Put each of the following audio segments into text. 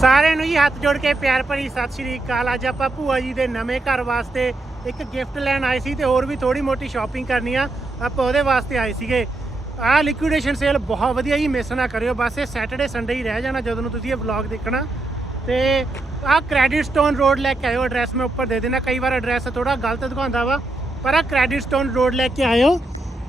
ਸਾਰਿਆਂ ਨੂੰ ਜੀ ਹੱਥ ਜੋੜ ਕੇ ਪਿਆਰ ਭਰੀ ਸਤਿ ਸ਼੍ਰੀ ਅਕਾਲ। ਅੱਜ ਆਪਾਂ ਭੂਆ ਜੀ ਦੇ ਨਵੇਂ ਘਰ ਵਾਸਤੇ ਇੱਕ ਗਿਫਟ ਲੈਣ ਆਏ ਸੀ ਤੇ ਹੋਰ ਵੀ ਥੋੜੀ ਮੋਟੀ ਸ਼ਾਪਿੰਗ ਕਰਨੀ ਆ। ਆਪਾਂ ਉਹਦੇ ਵਾਸਤੇ ਆਏ ਸੀਗੇ। ਆਹ ਲਿਕੁਇਡੇਸ਼ਨ ਸੇਲ ਬਹੁਤ ਵਧੀਆ ਜੀ ਮਿਸ ਨਾ ਕਰਿਓ। ਬਸ ਇਹ ਸੈਟਰਡੇ ਸੰਡੇ ਹੀ ਰਹਿ ਜਾਣਾ ਜਦੋਂ ਨੂੰ ਤੁਸੀਂ ਇਹ ਵਲੌਗ ਦੇਖਣਾ। ਤੇ ਆਹ ਕ੍ਰੈਡਿਟ ਸਟੋਨ ਰੋਡ ਲੈ ਕੇ ਆਇਓ। ਐਡਰੈਸ ਮੈਂ ਉੱਪਰ ਦੇ ਦੇਣਾ ਕਈ ਵਾਰ ਐਡਰੈਸ ਥੋੜਾ ਗਲਤ ਦਿਖਾਉਂਦਾ ਵਾ, ਪਰ ਆਹ ਕ੍ਰੈਡਿਟ ਸਟੋਨ ਰੋਡ ਲੈ ਕੇ ਆਇਓ।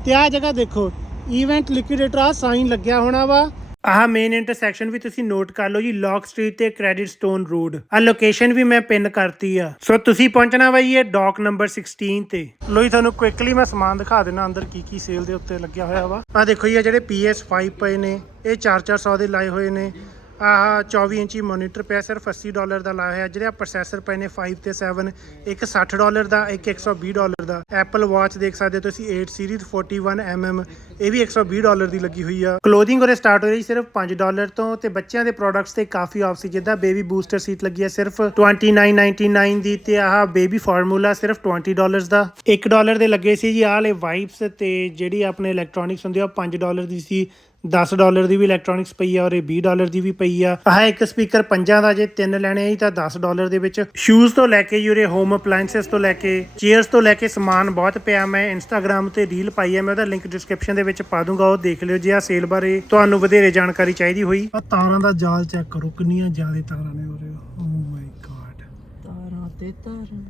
ਤੇ ਆਹ ਜਗ੍ਹਾ ਦੇਖੋ। ਇਵੈਂਟ ਲਿਕੁਇਡੇਟਰ ਆ ਸਾਈਨ ਲੱਗਿਆ ਹੋਣਾ ਵਾ। ਆਹ ਮੇਨ ਇੰਟਰਸੈਕਸ਼ਨ ਵੀ ਤੁਸੀਂ ਨੋਟ ਕਰ ਲਓ ਜੀ ਲੌਕ ਸਟਰੀਟ ਤੇ ਕ੍ਰੈਡਿਟ ਸਟੋਨ ਰੋਡ ਆ ਲੋਕੇਸ਼ਨ ਵੀ ਮੈਂ ਪਿੰਨ ਕਰਤੀ ਆ। ਸੋ ਤੁਸੀਂ ਪਹੁੰਚਣਾ ਵਾ ਇਹ ਡੌਕ ਨੰਬਰ 16 ਤੇ। ਲੋ ਜੀ, ਤੁਹਾਨੂੰ ਕੁਇਕਲੀ ਮੈਂ ਸਮਾਨ ਦਿਖਾ ਦੇਣਾ ਅੰਦਰ ਕੀ ਕੀ ਸੇਲ ਦੇ ਉੱਤੇ ਲੱਗਿਆ ਹੋਇਆ ਵਾ। ਆ ਦੇਖੋ ਜੀ ਆ ਜਿਹੜੇ PS5 ਪਏ ਨੇ, ਇਹ 4-400 ਦੇ ਲਾਏ ਹੋਏ ਨੇ। ਆਹ 24 ਇੰਚੀ ਮੋਨੀਟਰ ਪਿਆ, ਸਿਰਫ 80 ਡਾਲਰ ਦਾ ਲਾਇਆ ਹੋਇਆ। ਜਿਹੜੇ ਪ੍ਰੋਸੈਸਰ ਪਏ ਨੇ 5 ਤੇ 7 ਇੱਕ 60 ਡਾਲਰ ਦਾ, ਇੱਕ 120 ਡਾਲਰ ਦਾ। ਐਪਲ Watch ਦੇਖ ਸਕਦੇ ਹੋ ਤੁਸੀਂ 8 ਸੀਰੀਜ਼ 41 mm ਇਹ ਵੀ 120 ਡਾਲਰ ਦੀ ਲੱਗੀ ਹੋਈ ਆ। ਕਲੋਥਿੰਗ ਉਹਦੇ ਸਟਾਰਟ ਹੋ ਰਹੀ ਸਿਰਫ 5 ਡਾਲਰ ਤੋਂ ਤੇ ਬੱਚਿਆਂ ਦੇ ਪ੍ਰੋਡਕਟਸ ਤੇ ਕਾਫੀ ਆਫ ਸੀ ਜਿੱਦਾਂ ਬੇਬੀ ਬੂਸਟਰ ਸੀਟ ਲੱਗੀ ਹੈ ਸਿਰਫ 29.99 ਦੀ ਤੇ ਆਹ ਬੇਬੀ ਫਾਰਮੂਲਾ ਸਿਰਫ 20 ਡਾਲਰਸ ਦਾ। 1 ਡਾਲਰ ਦੇ ਲੱਗੇ ਸੀ ਜੀ, ਆਹ ਵਾਲੇ ਵਾਈਪਸ ਤੇ ਜਿਹੜੀ ਆਪਣੇ ਇਲੈਕਟ੍ਰੋਨਿਕਸ ਹੁੰਦੀ ਆ, ਉਹ 5 ਡਾਲਰ ਦੀ ਸੀ। 10 ਡਾਲਰ ਦੀ ਵੀ ਇਲੈਕਟ੍ਰੋਨਿਕਸ ਪਈ ਆ ਔਰ ਇਹ 20 ਡਾਲਰ ਦੀ ਵੀ ਪਈ ਆ। ਆਹ ਇੱਕ ਸਪੀਕਰ ਪੰਜਾਂ ਦਾ ਜੇ ਤਿੰਨ ਲੈਣੇ ਆ ਤਾਂ 10 ਡਾਲਰ ਦੇ ਵਿੱਚ ਸ਼ੂਜ਼ ਤੋਂ ਲੈ ਕੇ ਯੂਰੇ ਹੋਮ ਅਪਲਾਈਐਂਸਸ ਤੋਂ ਲੈ ਕੇ ਚੇਅਰਸ ਤੋਂ ਲੈ ਕੇ ਸਮਾਨ ਬਹੁਤ ਪਿਆ ਮੈਂ ਇੰਸਟਾਗ੍ਰam ਤੇ ਰੀਲ ਪਾਈ ਹੈ ਮੈਂ ਉਹਦਾ ਲਿੰਕ ਡਿਸਕ੍ਰਿਪਸ਼ਨ ਦੇ ਵਿੱਚ ਪਾ ਦੂੰਗਾ ਉਹ ਦੇਖ ਲਿਓ ਜੇ ਆ ਸੇਲ ਬਾਰੇ ਤੁਹਾਨੂੰ ਵਧੇਰੇ ਜਾਣਕਾਰੀ ਚਾਹੀਦੀ ਹੋਈ। ਆ ਤਾਰਾਂ ਦਾ ਜਾਲ ਚੈੱਕ ਕਰੋ ਕਿੰਨੀਆਂ ਜ਼ਿਆਦਾ ਤਾਰਾਂ ਨੇ ਉਰੇ। ਓ ਮਾਈ ਗॉड ਤਾਰਾਂ ਤੇ ਤਾਰਾਂ।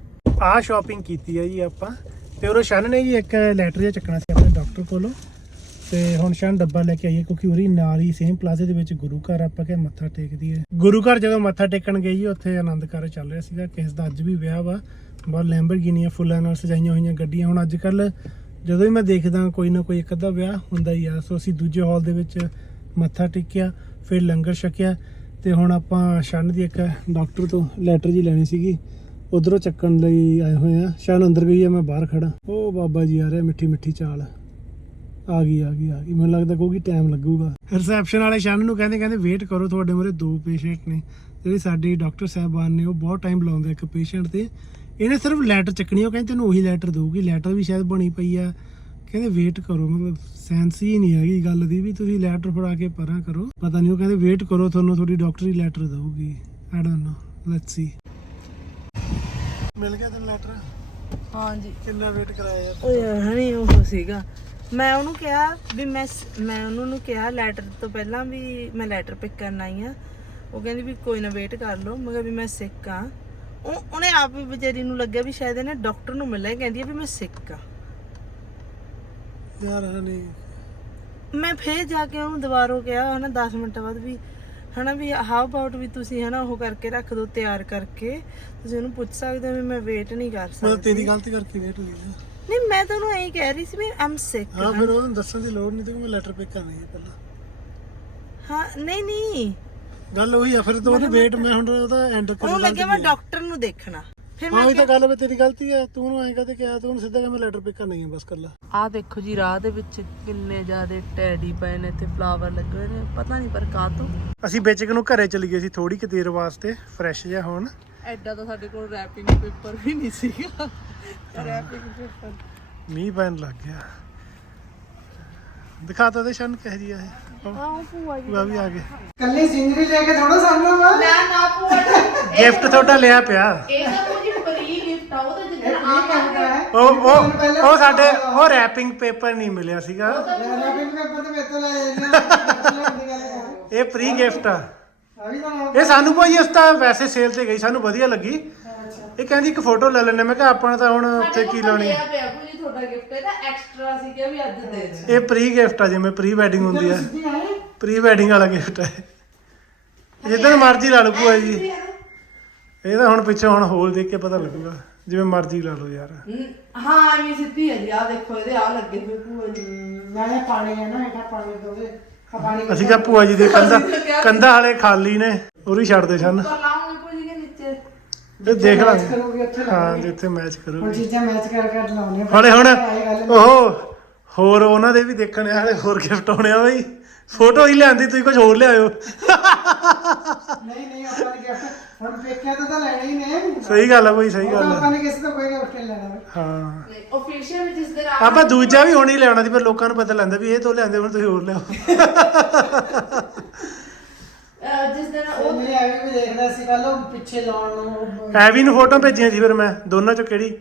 ਆਹ ਸ਼ਾਪਿੰਗ ਕੀਤੀ ਹੈ ਜੀ ਆਪਾਂ ਤੇ ਉਹ ਸ਼ਨ ਨੇ ਜੀ ਇੱਕ ਲੈਟਰ ਜਿਹਾ ਚੱਕਣਾ ਸੀ ਆਪਣੇ ਡਾਕਟਰ ਕੋਲੋਂ। ਤੇ ਹੁਣ ਸ਼ਾਨ ਡੱਬਾ ਲੈ ਕੇ ਆਈਏ, ਕਿਉਂਕਿ ਉਹਦੀ ਨਾਲ ਹੀ ਸੇਮ ਪਲਾਜ਼ੇ ਦੇ ਵਿੱਚ ਗੁਰੂ ਘਰ ਆਪਾਂ ਕਿ ਮੱਥਾ ਟੇਕਦੀ ਹੈ। ਗੁਰੂ ਘਰ ਜਦੋਂ ਮੱਥਾ ਟੇਕਣ ਗਏ ਜੀ, ਉੱਥੇ ਆਨੰਦ ਕਾਰਜ ਚੱਲ ਰਿਹਾ ਸੀਗਾ। ਕਿਸ ਦਾ ਅੱਜ ਵੀ ਵਿਆਹ ਵਾ, ਬਹੁਤ ਲੈਂਬਰਗਿਨੀਆਂ ਫੁੱਲਾਂ ਨਾਲ ਸਜਾਈਆਂ ਹੋਈਆਂ ਗੱਡੀਆਂ। ਹੁਣ ਅੱਜ ਕੱਲ ਜਦੋਂ ਵੀ ਮੈਂ ਦੇਖਦਾ, ਕੋਈ ਨਾ ਕੋਈ ਇੱਕ ਅੱਧਾ ਵਿਆਹ ਹੁੰਦਾ ਹੀ ਆ। ਸੋ ਅਸੀਂ ਦੂਜੇ ਹਾਲ ਦੇ ਵਿੱਚ ਮੱਥਾ ਟੇਕਿਆ, ਫਿਰ ਲੰਗਰ ਛਕਿਆ ਤੇ ਹੁਣ ਆਪਾਂ ਸ਼ਾਨ ਦੀ ਇੱਕ ਡਾਕਟਰ ਤੋਂ ਲੈਟਰ ਜੀ ਲੈਣੀ ਸੀਗੀ। ਉਧਰੋਂ ਚੱਕਣ ਲਈ ਆਏ ਹੋਏ ਆ। ਸ਼ਨ ਅੰਦਰ ਗਈ ਆ, ਮੈਂ ਬਾਹਰ ਖੜਾ ਉਹ ਬਾਬਾ ਜੀ ਆ ਰਿਹਾ ਮਿੱਠੀ ਮਿੱਠੀ ਚਾਲ। ਆ ਗਈ ਆ ਗਈ ਆ ਗਈ। ਮੈਨੂੰ ਲੱਗਦਾ ਕੋਈ ਟਾਈਮ ਲੱਗੂਗਾ। ਰਿਸੈਪਸ਼ਨ ਵਾਲੇ ਸ਼ਨ ਨੂੰ ਕਹਿੰਦੇ ਕਹਿੰਦੇ ਵੇਟ ਕਰੋ ਤੁਹਾਡੇ ਮੂਹਰੇ ਦੋ ਪੇਸ਼ੈਂਟ ਨੇ। ਜਿਹੜੀ ਸਾਡੀ ਡਾਕਟਰ ਸਾਹਿਬਾਨ ਨੇ ਉਹ ਬਹੁਤ ਟਾਈਮ ਲਾਉਂਦੇ ਇੱਕ ਪੇਸ਼ੈਂਟ ਤੇ। ਇਹਨੇ ਸਿਰਫ ਲੈਟਰ ਚੱਕਣੀ ਉਹ ਕਹਿੰਦੇ ਤੈਨੂੰ ਉਹੀ ਲੈਟਰ ਦਊਗੀ। ਲੈਟਰ ਵੀ ਸ਼ਾਇਦ ਬਣੀ ਪਈ ਆ। ਕਹਿੰਦੇ ਵੇਟ ਕਰੋ ਮਤਲਬ ਸੈਂਸ ਹੀ ਨਹੀਂ ਹੈਗੀ ਗੱਲ ਦੀ ਵੀ ਤੁਸੀਂ ਲੈਟਰ ਫੜਾ ਕੇ ਪਰਾਂ ਕਰੋ। ਪਤਾ ਨਹੀਂ ਉਹ ਕਹਿੰਦੇ ਵੇਟ ਕਰੋ ਤੁਹਾਨੂੰ ਤੁਹਾਡੀ ਡਾਕਟਰੀ ਲੈਟਰ ਦਊਗੀ। I don't know let's see ਮਿਲ ਗਿਆ ਤੈਨੂੰ ਲੈਟਰ ਹਾਂਜੀ। ਕਿੰਨਾ ਵੇਟ ਕਰਾਇਆ? ਓਏ ਹਣੀ ਉਹ ਸੀਗਾ। ਮੈਂ ਉਹਨੂੰ ਕਿਹਾ ਵੀ ਮੈਂ ਸ- ਮੈਂ ਉਹਨੂੰ ਨੂੰ ਕਿਹਾ ਲੈਟਰ ਤੋਂ ਪਹਿਲਾਂ ਵੀ ਮੈਂ ਲੈਟਰ ਪਿਕ ਕਰਨ ਆਈ ਆ ਉਹ ਕਹਿੰਦੀ ਵੀ ਕੋਈ ਨਾ ਵੇਟ ਕਰ ਲਓ। ਮੈਂ ਕਿਹਾ ਵੀ ਮੈਂ ਸਿੱਕ ਆ ਉਹ ਉਹਨੇ ਆਪ ਵੀ ਵਿਚਾਰੀ ਨੂੰ ਲੱਗਿਆ ਵੀ ਸ਼ਾਇਦ ਇਹਨੇ ਡਾਕਟਰ ਨੂੰ ਮਿਲਿਆ। ਕਹਿੰਦੀ ਆ ਵੀ ਮੈਂ ਸਿੱਕ ਆ ਯਾਰ ਹਣੀ ਮੈਂ ਫੇਰ ਜਾ ਕੇ ਉਹਨੂੰ ਦੁਬਾਰੋਂ ਕਿਹਾ ਹਨਾ 10 ਮਿੰਟ ਬਾਅਦ ਵੀ ਹਨਾ ਵੀ ਹਾਊ ਅਬਾਊਟ ਵੀ ਤੁਸੀਂ ਹਨਾ ਉਹ ਕਰਕੇ ਰੱਖ ਦਿਓ ਤਿਆਰ ਕਰਕੇ। ਤੁਸੀਂ ਉਹਨੂੰ ਪੁੱਛ ਸਕਦੇ ਹੋ ਵੀ ਮੈਂ ਵੇਟ ਨਹੀਂ ਕਰ ਮਤਲਬ ਸਕਦੀ। ਤੇਰੀ ਗਲਤੀ ਕਰਕੇ ਵੇਟ ਹੋਈ ਹੈ ਨਹੀਂ ਮੈਂ ਤੁਹਾਨੂੰ ਐਂ ਕਹਿ ਰਹੀ ਸੀ ਵੀ ਆਮ ਸਿਕ ਹਾਂ ਫਿਰ ਉਹਨੂੰ ਦੱਸਣ ਦੀ ਲੋੜ ਨਹੀਂ ਤੇ ਮੈਂ ਲੈਟਰ ਪਿਕ ਕਰਨੀ ਹੈ ਪਹਿਲਾਂ। ਹਾਂ ਨਹੀਂ ਨਹੀਂ। ਗੱਲ ਉਹੀ ਆ ਫਿਰ ਤੂੰ ਉਹਨੂੰ ਵੇਟ ਮੈਂ ਹੁਣ ਉਹਦਾ ਐਂਡ ਕਰ ਉਹਨੂੰ ਲੱਗਿਆ ਮੈਂ ਡਾਕਟਰ ਨੂੰ ਦੇਖਣਾ। ਫਿਰ ਹਾਂ ਮੈਂ ਇਹ ਤਾਂ ਗੱਲ ਵੀ ਤੇਰੀ ਗਲਤੀ ਹੈ ਤੂੰ ਉਹਨੂੰ ਐਂ ਕਹਦੇ ਕਿਹਾ ਤੂੰ ਉਹਨੂੰ ਸਿੱਧਾ ਕਿ ਮੈਂ ਲੈਟਰ ਪਿਕ ਕਰਨੀ ਹੈ ਬਸ ਕੱਲਾ ਆਹ ਦੇਖੋ ਜੀ ਰਾਹ ਦੇ ਵਿੱਚ ਕਿੰਨੇ ਜ਼ਿਆਦੇ ਟੈਡੀ ਪਏ ਨੇ ਤੇ ਫਲਾਵਰ ਲੱਗੇ ਹੋਏ ਨੇ ਪਤਾ ਨਹੀਂ ਪਰ ਕਾਹ ਤੋਂ। ਅਸੀਂ ਵਿੱਚ ਨੂੰ ਘਰੇ ਚਲੀ ਗਏ ਸੀ ਥੋੜੀ ਕਿ ਦੇਰ ਵਾਸਤੇ ਫਰੈਸ਼ ਜਿਹਾ ਹੋਣ। ਐਡਾ ਤਾਂ ਸਾਡੇ ਕੋਲ ਰੈਪਿੰਗ ਪੇਪਰ ਵੀ ਨਹੀਂ ਸੀਗਾ। ਰੈਪਿੰਗ ਪੇਪਰ ਮੀਂਹ ਪੈਣ ਲੱਗ ਗਿਆ। ਦਿਖਾ ਤਾ ਦੇ ਸ਼ਨ ਕਹਿ ਰਹੀ ਆ ਇਹ। ਆਹ ਭੂਆ ਜੀ ਉਹ ਵੀ ਆ ਗਏ। ਕੱਲੀ ਸਿੰਗਰੀ ਲੈ ਕੇ ਥੋੜਾ ਸਾਨੂੰ ਨਾ ਨਾ ਭੂਆ ਗਿਫਟ ਤੁਹਾਡਾ ਲਿਆ ਪਿਆ। ਇਹ ਤਾਂ ਪੂਜੀ ਫਰੀ ਗਿਫਟ ਆ ਉਹ ਤਾਂ ਇਹ ਜਿੱਦਣ ਹੈ ਉਹ ਉਹ ਉਹ ਸਾਡੇ ਉਹ ਰੈਪਿੰਗ ਪੇਪਰ ਨਹੀਂ ਮਿਲਿਆ ਸੀਗਾ। ਰੈਪਿੰਗ ਪੇਪਰ ਤੇ ਮੇਤੋਂ ਲੈ ਜਾਂਦੇ ਆ। ਦੀ ਗੱਲ ਕਰ ਇਹ ਪ੍ਰੀ ਗਿਫਟ ਆ। ਇਹ ਸਾਨੂੰ ਭਾਈ ਇਸ ਤਾਂ ਵੈਸੇ ਸੇਲ ਤੇ ਗਈ ਸਾਨੂੰ ਵਧੀਆ ਲੱਗੀ। ਇਹ ਕਹਿੰਦੀ ਇੱਕ ਫੋਟੋ ਲੈ ਲੈਣੇ ਮੈਂ ਕਿਹਾ ਆਪਾਂ ਤਾਂ ਹੁਣ ਉੱਥੇ ਕੀ ਲਾਉਣੀ? ਲਿਆ ਪਿਆ ਪੂਜੀ ਤੁਹਾਡਾ ਗਿਫਟ ਹੈ ਤਾਂ ਐਕਸਟਰਾ ਸੀ ਕਿ ਵੀ ਅੱਜ ਦੇ ਦੇ ਇਹ ਪ੍ਰੀ ਗਿਫਟ ਆ ਜਿਵੇਂ ਪ੍ਰੀ ਵੈਡਿੰਗ ਹੁੰਦੀ ਆ। ਪ੍ਰੀ ਵੈਡਿੰਗ ਵਾਲਾ ਗਿਫਟ ਹੈ ਜਿੱਦਾਂ ਮਰਜ਼ੀ ਲਾ ਲਓ ਭੂਆ ਜੀ। ਇਹ ਤਾਂ ਹੁਣ ਪਿੱਛੋਂ ਹੁਣ ਹੋਲ ਦੇਖ ਕੇ ਪਤਾ ਲੱਗੂਗਾ। ਜਿਵੇਂ ਮਰਜ਼ੀ ਲਾ ਲਓ ਯਾਰ। ਹਾਂ ਐਵੇਂ ਸਿੱਧੀ ਹੈ ਜੀ ਆ ਦੇਖੋ ਇਹਦੇ ਆ ਲੱਗੇ ਹੋਏ ਭੂਆ ਜੀ। ਨਾਲੇ ਪਾਣੀ ਹੈ ਨਾ ਇਹਦਾ ਪਾਣੀ ਆ ਪਾਣੀ ਅਸੀਂ ਕਿਹਾ ਭੂਆ ਜੀ ਦੇ ਕੰਧਾ ਕੰਧਾ ਵਾਲੇ ਖਾਲੀ ਨੇ ਉਰੀ ਛੱਡ ਦੇ ਸਨ ਪਰ ਲਾਉਂਗੇ ਭੂਜੀ ਦੇ ਨੀਚੇ? ਇਹ ਦੇਖ ਲਾਂਗੇ ਕਰੋਗੇ ਉੱਥੇ ਹਾਂ ਜਿੱਥੇ ਮੈਚ ਹੁਣ ਕਰੂਗੀ ਚੀਜ਼ਾਂ ਮੈਚ ਕਰ ਕਰ ਲਾਉਣੇ ਹਲੇ ਹੁਣ ਉਹ ਹੋਰ ਉਹਨਾਂ ਦੇ ਵੀ ਦੇਖਣੇ ਆ ਹਲੇ ਹੋਰ ਗਿਫਟ ਆਉਣੇ ਆ ਬਈ। ਫੋਟੋ ਹੀ ਲਿਆਂਦੀ ਤੁਸੀਂ ਕੁਝ ਹੋਰ ਲਿਆਇਓ। ਨਹੀਂ ਨਹੀਂ ਆਪਾਂ ਨੇ ਗਿਫਟ ਹੁਣ ਪੇਕਿਆਂ ਤੋਂ ਤਾਂ ਲੈਣੇ ਹੀ ਨੇ। ਸਹੀ ਗੱਲ ਆ ਬਈ ਸਹੀ ਗੱਲ ਆ। ਆਪਾਂ ਨੇ ਕਿਸੇ ਤੋਂ ਕੋਈ ਗਿਫਟ ਨਹੀਂ ਲੈਣਾ ਵਾ। ਹਾਂ। ਆਫੀਸ਼ੀਅਲ ਜਿਸ ਦਿਨ ਆਪਾਂ ਦੂਜਾ ਵੀ ਹੁਣ ਹੀ ਲਿਆਉਣਾ ਸੀ ਪਰ ਲੋਕਾਂ ਨੂੰ ਪਤਾ ਲੈਂਦਾ ਵੀ ਇਹ ਤੋਂ ਲਿਆਂਦੇ ਹੁਣ ਤੁਸੀਂ ਹੋਰ ਲਿਆਓ। ਅਹ ਜਿਸ ਦਿਨ ਉਹ ਉਹ ਮੇਰੇ ਐਵੇਂ ਵੀ ਦੇਖਦਾ ਸੀ ਕੱਲ ਉਹ ਪਿੱਛੇ ਲਾਉਣ ਨੂੰ। ਉਹ- ਐਵੀ ਨੂੰ ਫੋਟੋ ਭੇਜੀਆਂ ਸੀ ਫਿਰ ਮੈਂ ਦੋਨਾਂ ਚੋਂ ਕਿਹੜੀ?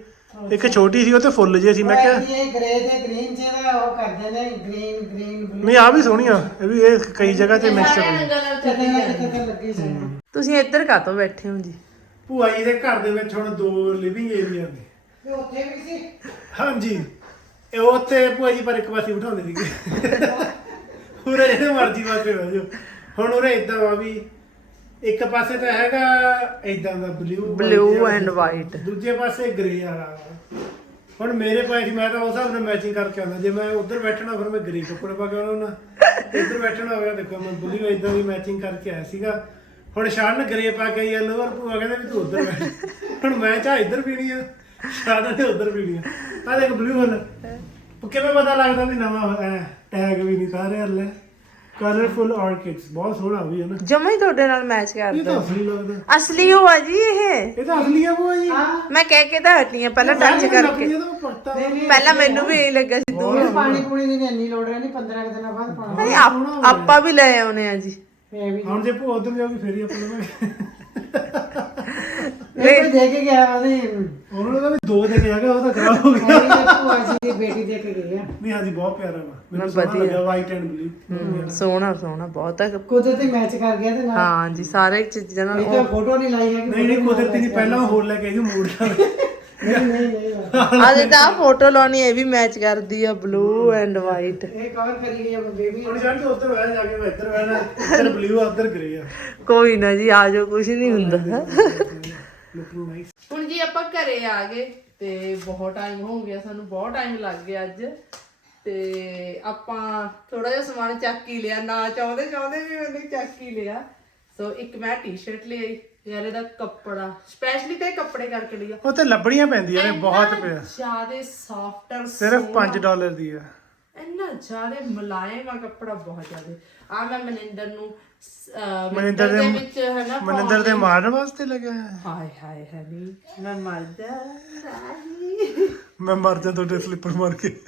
ਇੱਕ ਛੋਟੀ ਸੀ ਉਹ ਤੇ ਫੁੱਲ ਜੇ ਸੀ ਮੈਂ ਕਿਹਾ ਇਹ ਗ੍ਰੇ ਤੇ ਗ੍ਰੀਨ ਜਿਹਦਾ ਉਹ ਕਰਦੇ ਨੇ ਗ੍ਰੀਨ ਗ੍ਰੀਨ ਬਲੂ। ਨਹੀਂ ਆ ਵੀ ਸੋਹਣੀ ਆ ਇਹ ਵੀ ਇਹ ਕਈ ਜਗ੍ਹਾ ਤੇ ਮਿਕਸ ਹੋਈ ਕਿਤੇ ਚੱਲੀ ਨਾ ਜਾਂਦੇ ਕਿਤੇ ਤਾਂ ਲੱਗੀ ਸੀ ਤੁਸੀਂ ਇੱਧਰ ਕਾਤੋਂ ਬੈਠੇ ਹੋ ਜੀ? ਭੂਆ ਜੀ ਦੇ ਘਰ ਦੇ ਵਿੱਚ ਹੁਣ ਦੋ ਲਿਵਿੰਗ ਏਰੀਆ ਨੇ। ਤੇ ਉੱਥੇ ਵੀ ਸੀ? ਹਾਂਜੀ। ਇਹ ਉੱਥੇ ਭੂਆ ਜੀ ਪਰ ਇੱਕ ਪਾਸੇ ਬਿਠਾਉਂਦੇ ਸੀਗੇ। ਪੂਰੇ ਜਿਹੜੇ ਮਰਜ਼ੀ ਪਾਸੇ ਹੋ ਜਾਓ। ਹੁਣ ਉਰੇ ਇਦਾਂ ਵਾ ਵੀ ਇੱਕ ਪਾਸੇ ਤਾਂ ਹੈਗਾ ਇਦਾਂ ਦਾ ਬਲੂ Blue and white। ਦੂਜੇ ਪਾਸੇ ਗ੍ਰੇ ਵਾਲਾ। ਹੁਣ ਮੇਰੇ ਪਾਸ ਮੈਂ ਤਾਂ ਉਸ ਹਿਸਾਬ ਨਾਲ ਮੈਚਿੰਗ ਕਰਕੇ ਆਉਂਦਾ। ਜੇ ਮੈਂ ਉੱਧਰ ਬੈਠਣਾ ਫਿਰ ਮੈਂ ਗ੍ਰੇ ਕੱਪੜੇ ਪਾ ਕੇ ਆਉਣਾ ਇੱਧਰ ਬੈਠਣਾ ਹੋਵੇ ਦੇਖੋ ਮੈਂ ਬਲੂ ਇਦਾਂ ਦੀ ਮੈਚਿੰਗ ਕਰਕੇ ਆਇਆ ਸੀਗਾ। ਹੁਣ ਸ਼ਾਨ ਗ੍ਰੇ ਪਾ ਕੇ ਯੈਲੋ ਔਰ ਭੂਆ ਕਹਿੰਦੇ ਵੀ ਤੂੰ ਉੱਧਰ ਬੈਠ। ਹੁਣ ਮੈਂ ਚਾਹ ਇੱਧਰ ਪੀਣੀ ਆ ਸ਼ਾਨ ਨੇ ਉੱਧਰ ਪੀਣੀ ਆ। ਆ ਦੇਖ ਬਲੂ ਹੁਣ ਕਿਵੇਂ ਪਤਾ ਲੱਗਦਾ ਵੀ ਨਵਾਂ ਟੈਗ ਵੀ ਨਹੀਂ ਸਾਰੇ ਹੱਲੇ। ਕਲਰਫੁਲ ਆਰਕਿਡਸ ਬਹੁਤ ਸੋਹਣਾ ਵੀ ਹੈ ਨਾ। ਜਮਾ ਹੀ ਤੁਹਾਡੇ ਨਾਲ ਮੈਚ ਇਹ ਤਾਂ ਅਸਲੀ ਲੱਗਦਾ। ਅਸਲੀ ਹੋ ਆ ਜੀ ਇਹ। ਇਹ ਤਾਂ ਅਸਲੀ ਆ ਭੂਆ ਜੀ। ਮੈਂ ਕਹਿ ਕੇ ਤਾਂ ਹਟੀ ਆ ਪਹਿਲਾਂ ਟੱਚ ਕਰਕੇ। ਇਹ ਤਾਂ ਪੜਤਾ ਪਹਿਲਾਂ ਮੈਨੂੰ ਵੀ ਇਹ ਲੱਗਾ ਸੀ ਦੂਰ। ਪਾਣੀ ਪੂਣੀ ਦੀ ਤਾਂ ਇੰਨੀ ਲੋੜ ਨਹੀਂ 15 ਕੁ ਦਿਨਾਂ ਬਾਅਦ ਪਾਣਾ ਅਰੇ ਆਪ- ਆਪਾਂ ਵੀ ਲੈ ਆਉਨੇ ਆ ਜੀ। ਇਹ ਵੀ ਹੁਣ ਜੇ। ਭੂਆ ਉਧਰ ਜਾਊਗੀ ਫੇਰ ਹੀ ਆਪਾਂ ਨੂੰ ਇਹ ਕੋਈ ਦੇ ਕੇ ਗਿਆ ਉਹਦੀ ਉਹਨਾਂ ਨੂੰ ਤਾਂ ਵੀ ਦੋ ਦੇ ਕੇ ਆ ਗਿਆ ਉਹ ਤਾਂ ਖਰਾਬ ਹੋ ਗਿਆ। ਮੇਰੀ ਭੂਆ ਜੀ ਦੀ ਬੇਟੀ ਦੇ ਕੇ ਗਈ ਆ ਨਹੀਂ ਹਾਂਜੀ ਬਹੁਤ ਪਿਆਰਾ ਵਾ। ਮੈਨੂੰ ਮੈਂ ਸੋਹਣਾ ਵਧੀਆ। ਲੱਗਾ ਵਾਈਟ ਐਂਡ ਬਲੂ ਹਮ, ਸੋਹਣਾ ਸੋਹਣਾ ਬਹੁਤ ਹੈ ਕੁਦਰਤੀ ਮੈਚ ਕਰ ਗਿਆ ਤੇ ਨਾਲ। ਹਾਂ ਜੀ ਸਾਰੇ ਚੀਜ਼ਾਂ ਨਾਲ ਇਹ ਤਾਂ ਫੋਟੋ ਨਹੀਂ ਲਾਈ ਹੈਗੀ ਨਹੀਂ ਨਹੀਂ ਕੁਦਰਤੀ ਨਹੀਂ ਪਹਿਲਾਂ ਉਹ ਹੋਰ ਲੈ ਕੇ ਆਈ ਸੀ ਮੂਡ ਦਾ ਨਹੀਂ ਨਹੀਂ ਨਹੀਂ ਅੱਜ ਤਾਂ ਫੋਟੋ ਲਾਉਣੀ ਇਹ ਵੀ ਮੈਚ ਕਰਦੀ ਆ ਬਲੂ ਐਂਡ ਵਾਈਟ ਇਹ ਕਵਰ ਕਰੀ ਗਈ ਆ ਬੇਬੀ ਹੁਣ ਜਾਣ ਕੇ ਉੱਧਰ ਬਹਿ ਜਾ ਕੇ ਮੈਂ ਇੱਧਰ ਬਹਿਣਾ ਇੱਧਰ ਬਲੂ ਆ ਉੱਧਰ ਗ੍ਰੇ ਆ। ਕੋਈ ਨਾ ਜੀ ਆ ਜਾਓ ਕੁਝ ਨਹੀਂ ਹੁੰਦਾ। ਲੁਕਿੰਗ ਨਾਈਸ ਹੁਣ ਜੀ ਆਪਾਂ ਘਰੇ ਆ ਗਏ ਤੇ ਬਹੁਤ ਟਾਈਮ ਹੋ ਗਿਆ ਸਾਨੂੰ ਬਹੁਤ ਟਾਈਮ ਲੱਗ ਗਿਆ ਅੱਜ। ਤੇ ਆਪਾਂ ਥੋੜਾ ਜਿਹਾ ਸਮਾਨ ਚੱਕ ਹੀ ਲਿਆ ਨਾ ਚਾਹੁੰਦੇ ਚਾਹੁੰਦੇ ਵੀ ਮੈंने ਚੱਕ ਹੀ ਲਿਆ। ਸੋ ਇੱਕ ਮੈਂ ਟੀ-ਸ਼ਰਟ ਲਈ ਯਾਰ ਇਹਦਾ ਕੱਪੜਾ ਸਪੈਸ਼ਲੀ ਤੇ ਕੱਪੜੇ ਕਰਕੇ ਲਿਆ। ਉਹ ਤੇ ਲੱਭੜੀਆਂ ਪੈਂਦੀਆਂ ਨੇ ਬਹੁਤ ਪਿਆ। ਜਿਆਦੇ ਸੌਫਟਰ ਸਿਰਫ 5 ਡਾਲਰ ਦੀ ਆ। ਇੰਨਾ ਜ਼ਿਆਦਾ ਮੁਲਾਇਮ ਆ ਕੱਪੜਾ ਬਹੁਤ ਜ਼ਿਆਦਾ। ਆ ਮੈਂ ਮਨਿੰਦਰ ਨੂੰ ਮਨਿੰਦਰ ਦੇ- ਵਿੱਚ ਹੈ ਨਾ ਮਨਿੰਦਰ ਦੇ ਮਾਰਨ ਵਾਸਤੇ ਲੱਗਿਆ ਹੈ। ਹਾਏ ਹਾਏ ਹਨੀ। ਮੈਂ ਮਰ ਜਾ ਨਹੀਂ ਮੈਂ ਮਰ ਜਾ ਤੁਹਾਡੇ ਸਲਿੱਪਰ ਮਾਰ ਕੇ।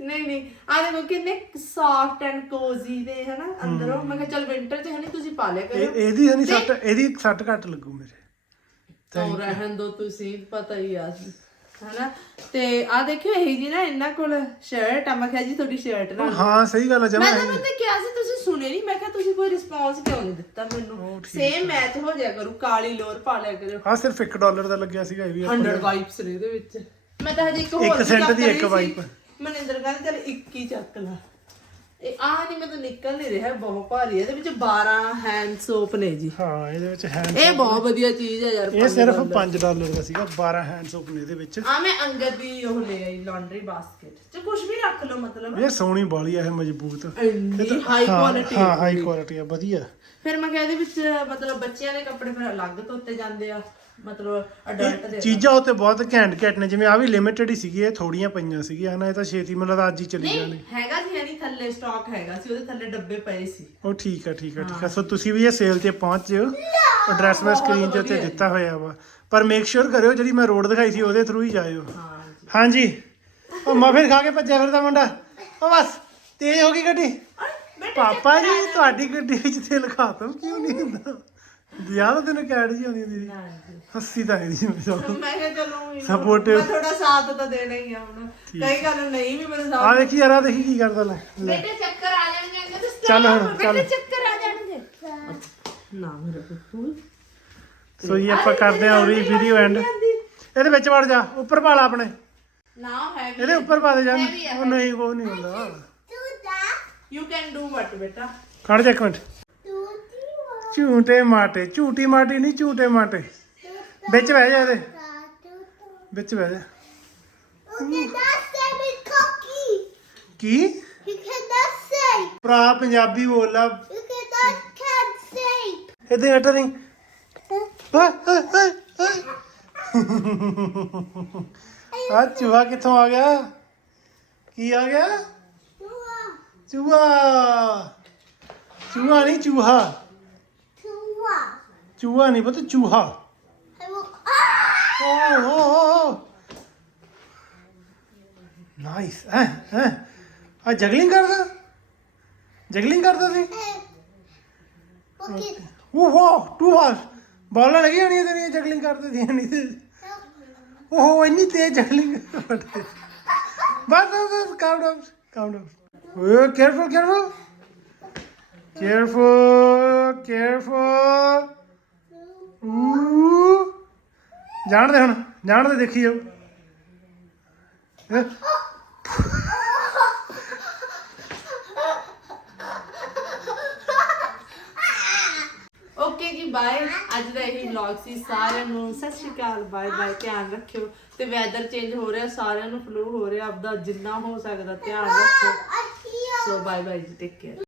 ਨਹੀਂ ਨਹੀਂ। ਆ ਦੇਖੋ ਕਿੰਨੇ ਸੌਫਟ ਐਂਡ ਕੋਜ਼ੀ ਦੇ ਹਨਾ ਅੰਦਰੋਂ। ਮੈਂ ਕਿਹਾ ਚਲ ਵਿੰਟਰ 'ਚ ਹਨੀ ਤੁਸੀਂ ਪਾ ਲਿਆ ਕਰੋ। ਇਹਦੀ ਹਨੀ ਸੱਟ ਇਹਦੀ ਸੱਟ ਘੱਟ ਲੱਗੂ ਮੇਰੇ। ਤਾਂ ਰਹਿਣ ਦੋ ਤੁਸੀਂ ਪਤਾ ਹੀ ਆ। ਜੀ ਹਨਾ? ਤੇ ਆ ਦੇਖਿਓ ਇਹ ਜੀ ਨਾ ਇਹਨਾਂ ਕੋਲ ਸ਼ਰਟ ਆ। ਮੈਂ ਕਿਹਾ ਜੀ ਤੁਹਾਡੀ ਸ਼ਰਟ ਨਾਲ। ਹਾਂ ਸਹੀ ਗੱਲ ਆ ਜਮਾ ਮੈਂ ਤੁਹਾਨੂੰ ਤੇ ਸੁਣੇ ਨਹੀਂ ਮੈਂ ਕਿਹਾ ਤੁਸੀਂ ਕੋਈ ਰਿਸਪੌਂਸ ਕਿਉਂ ਨਹੀਂ ਦਿੱਤਾ ਮੈਨੂੰ? ਸੇਮ ਮੈਚ ਹੋ ਜਾਇਆ ਕਰੂ ਕਾਲੀ ਲੋਰ ਪਾ ਲਿਆ ਕਰੋ ਹਾਂ ਸਿਰਫ 1 ਡਾਲਰ ਦਾ ਲੱਗਿਆ ਸੀਗਾ ਇਹ ਵੀ 100 ਵਾਈਪਸ ਨੇ। ਇਹਦੇ ਵਿੱਚ। ਮੈਂ ਤਾਂ ਹਜੇ ਇੱਕ ਹੋਰ ਇੱਕ ਵੀ cent ਚੱਕ ਦੀ ਇੱਕ wipe। ਮਨਿੰਦਰ ਕਹਿੰਦਾ ਚੱਲ ਇੱਕ ਹੀ ਚੱਕ ਲਾ। ਇਹ ਆ ਨਹੀਂ ਮੈਂ ਤਾਂ ਨਿਕਲ ਨਹੀਂ ਰਿਹਾ ਬਹੁਤ ਭਾਰੀ ਹੈ ਇਹਦੇ ਵਿੱਚ 12 ਹੈਂਡ ਸੋਪ ਨੇ ਜੀ। ਹਾਂ ਇਹਦੇ ਵਿੱਚ ਹੈ ਇਹ ਬਹੁਤ ਵਧੀਆ ਚੀਜ਼ ਹੈ ਯਾਰ ਇਹ ਸਿਰਫ 5 ਡਾਲਰ ਦਾ ਸੀਗਾ 12 ਹੈਂਡ ਸੋਪ ਨੇ ਇਹਦੇ ਵਿੱਚ। ਆ ਮੈਂ ਅੰਗਦ ਦੀ ਉਹ ਲੈ ਆਈ ਲਾਂਡਰੀ ਬਾਸਕਟ ਚ ਕੁਝ ਵੀ ਰੱਖ ਲਓ ਮਤਲਬ। ਇਹ ਸੋਹਣੀ ਬਾਲੀ ਇਹ ਮਜ਼ਬੂਤ। ਇੰਨੀ ਹਾਈ ਹਾਂ ਕੁਆਲਿਟੀ ਹਾਂ ਹਾਈ ਕੁਆਲਿਟੀ ਆ ਵਧੀਆ। ਫਿਰ ਮੈਂ ਕਿਹਾ ਇਹਦੇ ਵਿੱਚ ਮਤਲਬ ਬੱਚਿਆਂ ਦੇ ਕੱਪੜੇ ਫਿਰ ਅਲੱਗ ਧੋਤੇ ਜਾਂਦੇ ਆ। ਮਤਲਬ ਅਡਲਟ ਦੇ ਚੀਜ਼ਾਂ ਉੱਤੇ ਬਹੁਤ ਘੈਂਟ ਘੈਂਟ ਨੇ ਜਿਵੇਂ ਆ ਵੀ ਲਿਮਿਟਡ ਹੀ ਸੀਗੀ ਇਹ ਥੋੜੀਆਂ ਪਈਆਂ ਸੀਗੀਆਂ ਹਨਾ ਇਹ ਤਾਂ ਛੇਤੀ ਲੱਗਦਾ ਅੱਜ ਹੀ ਚਲੀ ਜਾਣੀ। ਨਹੀਂ ਹੈਗਾ ਸੀ ਯਾਨੀ ਥੱਲੇ ਸਟਾਕ ਹੈਗਾ ਸੀ ਉਹਦੇ ਥੱਲੇ ਡੱਬੇ ਪਏ ਸੀ। ਉਹ ਠੀਕ ਆ ਠੀਕ ਆ ਠੀਕ ਆ। ਸੋ ਤੁਸੀਂ ਵੀ ਇਹ ਸੇਲ ਤੇ ਪਹੁੰਚ ਜਿਓ ਐਡਰੈਸ ਮੈਂ ਸਕਰੀਨ ਉੱਤੇ ਦਿੱਤਾ ਹੋਇਆ ਵਾ। ਪਰ ਮੇਕ ਸ਼ੋਰ ਕਰਿਓ ਜਿਹੜੀ ਮੈਂ ਰੋਡ ਦਿਖਾਈ ਸੀ ਉਹਦੇ ਥਰੂ ਹੀ ਜਾਇਓ। ਹਾਂ ਹਾਂਜੀ। ਉਹ ਮਫਿਨ ਖਾ ਕੇ ਭੱਜਿਆ ਫਿਰਦਾ ਮੁੰਡਾ। ਉਹ ਬਸ ਤੇਜ਼ ਹੋ ਗਈ ਗੱਡੀ। ਪਾਪਾ ਜੀ ਤੁਹਾਡੀ ਗੱਡੀ ਵਿੱਚ ਤੇਲ ਖਾਤਮ ਕਿਉਂ ਨਹੀਂ ਹੁੰਦਾ? ਯਾਰ ਤੈਨੂੰ ਕੈਡ ਜੀ ਆਉਂਦੀ ਹੁੰਦੀ ਸੀ। ਹੱਸੀ ਤਾਂ ਇਹਦੀ ਮੈਂ ਚਲੋ। ਮੈਂ ਕਿਹਾ ਚਲੋ ਇਹਨੂੰ- Supportive. ਮੈਂ ਥੋੜਾ ਸਾਥ ਤਾਂ ਦੇਣਾ ਹੀ ਆ ਹੁਣ। ਕਈ ਗੱਲ ਨਹੀਂ ਵੀ ਮੇਰੇ ਆ ਸਾਥ ਦੇਖੀ ਯਾਰ ਆ ਦੇਖੀ ਕੀ ਕਰਦਾ ਲੈ। ਲੈ। ਬੇਟੇ ਚੱਕਰ ਆ ਜਾਣਗੇ ਅੰਗਦ stop, ਚੱਲ ਹੁਣ, ਚੱਲ। ਬੇਟੇ ਚੱਕਰ ਆ ਜਾਣਗੇ। ਨਾ ਮੇਰਾ ਪੁੱਤੂ। ਸੋ ਇਹ ਆਪਾਂ ਕਰਦੇ ਹਾਂ ਉਹਦੀ ਵੀਡੀਓ ਐਂਡ ਇਹਦੇ ਵਿੱਚ ਵੜ ਜਾ ਉੱਪਰ ਪਾ ਲਾ ਆਪਣੇ। ਨਾ ਹੈ ਇਹਦੇ ਉੱਪਰ ਪਾ ਦੇ ਜਾ ਉਹ ਨਹੀਂ ਉਹ ਨਹੀਂ ਹੁੰਦਾ। ਯੂ ਕੈਨ ਡੂ ਵਟ ਬੇਟਾ। ਖੜ ਜਾ ਇੱਕ ਮਿੰਟ। ਝੂਟੇ ਮਾਟੇ ਝੂਟੀ ਮਾਟੀ ਨਹੀਂ ਝੂਟੇ ਮਾਟੇ। ਵਿੱਚ ਬਹਿ ਜਾ ਇਹਦੇ। ਵਿੱਚ ਬਹਿ ਜਾ। ਕੀ। ਭਰਾ ਪੰਜਾਬੀ ਬੋਲਾ ਇਹਦੇ ਹਟ ਓਏ ਆ ਚੂਹਾ ਕਿੱਥੋਂ ਆ ਗਿਆ? ਕੀ ਆ ਗਿਆ? ਚੂਹਾ। ਚੂਹਾ ਨਹੀਂ ਚੂਹਾ। ਚੂਹਾ ਨਹੀਂ ਪਤਾ ਚੂਹਾ ਓ ਓ ਓ ਨਾਈਸ ਹੈ ਹੈ ਆ ਜਗਲਿੰਗ ਕਰਦਾ ਜਗਲਿੰਗ ਕਰਦਾ ਸੀ ਉਹ ਵਾਹ ਟੂ ਫਾਸਟ ਬਾਲਾਂ ਲੱਗੀ ਹੋਣੀ ਤੇਰੀਆਂ ਜਗਲਿੰਗ ਕਰਦੇ ਦੀਆਂ ਨਹੀਂ ਤੇ ਉਹ ਇੰਨੀ ਤੇਜ਼ ਜਗਲਿੰਗ ਬਸ ਬਸ ਬਸ ਕਾਮ ਡਾਊਨ ਕਾਮ ਡਾਊਨ ਓਏ ਕੇਅਰਫੁਲ ਕੇਅਰਫੁਲ ਕੇਅਰਫੁਲ ਕੇਅਰਫੁਲ ਊ ਜਾਣ ਦੇ ਹੁਣ ਜਾਣ ਦੇ ਦੇਖੀ ਜਾਓ ਓਕੇ ਜੀ ਬਾਏ ਅੱਜ ਦਾ ਇਹ ਵਲੌਗ ਸੀ। ਸਾਰਿਆਂ ਨੂੰ ਸਤਿ ਸ਼੍ਰੀ ਅਕਾਲ। ਬਾਏ ਬਾਏ ਧਿਆਨ ਰੱਖਿਓ। ਤੇ ਵੈਦਰ ਚੇਂਜ ਹੋ ਰਿਹਾ, ਸਾਰਿਆਂ ਨੂੰ ਫਲੂ ਹੋ ਰਿਹਾ। ਆਪਦਾ ਜਿੰਨਾ ਹੋ ਸਕਦਾ, ਧਿਆਨ ਰੱਖੋ। ਸੋ ਬਾਏ ਬਾਏ ਜੀ ਟੇਕ ਕੇਅਰ